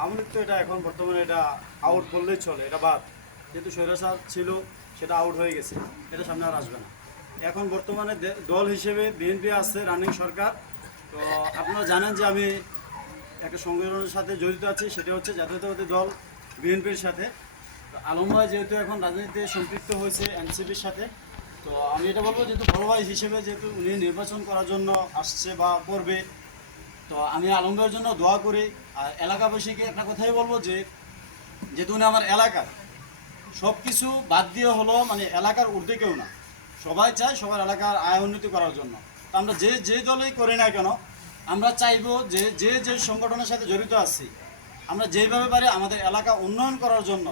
আওয়ামী লীগ তো এটা এখন বর্তমানে এটা আউট বললেই চলে, এটা বাদ। যেহেতু স্বৈরাচার ছিল সেটা আউট হয়ে গেছে, এটা সামনে আর আসবে না। এখন বর্তমানে দল হিসেবে বিএনপি আছে, রানিং সরকার। তো আপনারা জানেন যে আমি একটা সংগঠনের সাথে জড়িত আছি, সেটা হচ্ছে জাতীয়তাবাদী দল বিএনপির সাথে। তো আলম ভাই যেহেতু এখন রাজনীতিতে সম্পৃক্ত হয়েছে এনসিপির সাথে, তো আমি এটা বলবো যেহেতু বড় ভাই হিসেবে যেহেতু উনি নির্বাচন করার জন্য আসছে বা করবে, তো আমি আলম ভাইয়ের জন্য দোয়া করি। আর এলাকাবাসীকে একটা কথাই বলবো যে যেহেতু উনি আমার এলাকার, সব কিছু বাদ দিয়ে হলো মানে এলাকার ঊর্ধ্বে কেউ না, সবাই চায় সবার এলাকার আয় উন্নতি করার জন্য। তো আমরা যে যে দলেই করি না কেন, আমরা চাইবো যে যে যে সংগঠনের সাথে জড়িত আছি, আমরা যেইভাবে পারি আমাদের এলাকা উন্নয়ন করার জন্য,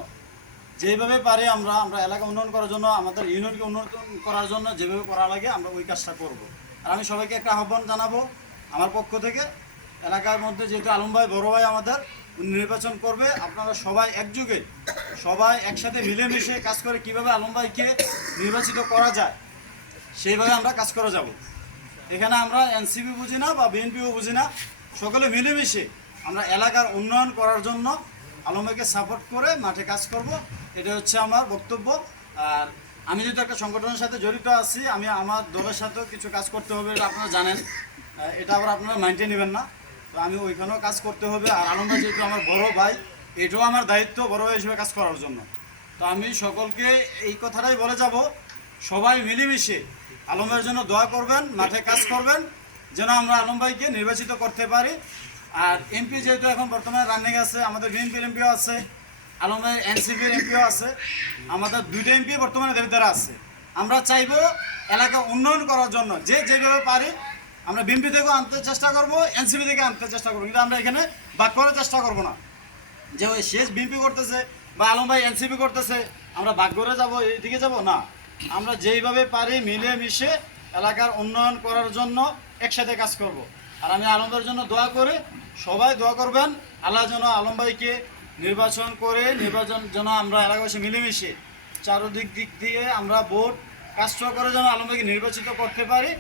যেইভাবে পারি আমরা আমরা এলাকা উন্নয়ন করার জন্য, আমাদের ইউনিয়নকে উন্নয়ন করার জন্য যেভাবে করা লাগে আমরা ওই কাজটা করব। আর আমি সবাইকে একটা আহ্বান জানাবো আমার পক্ষ থেকে, এলাকার মধ্যে যেহেতু আলম ভাই বড় ভাই আমাদের, উনি নির্বাচন করবে, আপনারা সবাই একযুগে সবাই একসাথে মিলেমিশে কাজ করে কীভাবে আলম ভাইকে নির্বাচিত করা যায় সেইভাবে আমরা কাজ করে যাব। এখানে আমরা এনসিপি বুঝি না বা বিএনপিও বুঝি না, সকলে মিলেমিশে আমরা এলাকার উন্নয়ন করার জন্য আলম ভাইকে সাপোর্ট করে মাঠে কাজ করব, এটা হচ্ছে আমার বক্তব্য। আর আমি যেহেতু একটা সংগঠনের সাথে জড়িত আছি, আমি আমার দলের সাথেও কিছু কাজ করতে হবে, এটা আপনারা জানেন। এটা আবার আপনারা মাইন্ডে নেবেন না, তো আমি ওইখানেও কাজ করতে হবে। আর আলম ভাই যেহেতু আমার বড় ভাই, এটাও আমার দায়িত্ব বড় ভাই হিসেবে কাজ করার জন্য। তো আমি সকলকে এই কথাটাই বলে যাব, সবাই মিলেমিশে আলম ভাইয়ের জন্য দোয়া করবেন, মাঠে কাজ করবেন, যেন আমরা আলম ভাইকে নির্বাচিত করতে পারি। আর এমপি যেহেতু এখন বর্তমানে রানিং আছে, আমাদের বিএনপির এমপিও আছে, আলম ভাইয়ের এনসিপির এমপিও আছে, আমাদের দুইটা এমপি বর্তমানে দেড় আছে। আমরা চাইবো এলাকা উন্নয়ন করার জন্য যে যেভাবে পারি আমরা বিএনপি থেকেও আনতে চেষ্টা করব, এনসিপি থেকে আনতে চেষ্টা করবো, কিন্তু আমরা এখানে বাক করার চেষ্টা করবো না যে ওই শেষ বিএনপি করতেছে বা আলম ভাই এনসিপি করতেছে আমরা বাক করে যাবো, এইদিকে যাব না। আমরা যেইভাবে পারি মিলে মিশে এলাকার উন্নয়ন করার জন্য একসাথে কাজ করব। আর আমি আলম ভাইয়ের জন্য দোয়া করে, সবাই দোয়া করবেন আল্লাহ যেন আলম ভাইকে নির্বাচন করে, নির্বাচন যেন আমরা এলাকাবাসী মিলেমিশে চারদিক দিক দিয়ে আমরা ভোট কাজ করে যেন আলম ভাইকে নির্বাচিত করতে পারি।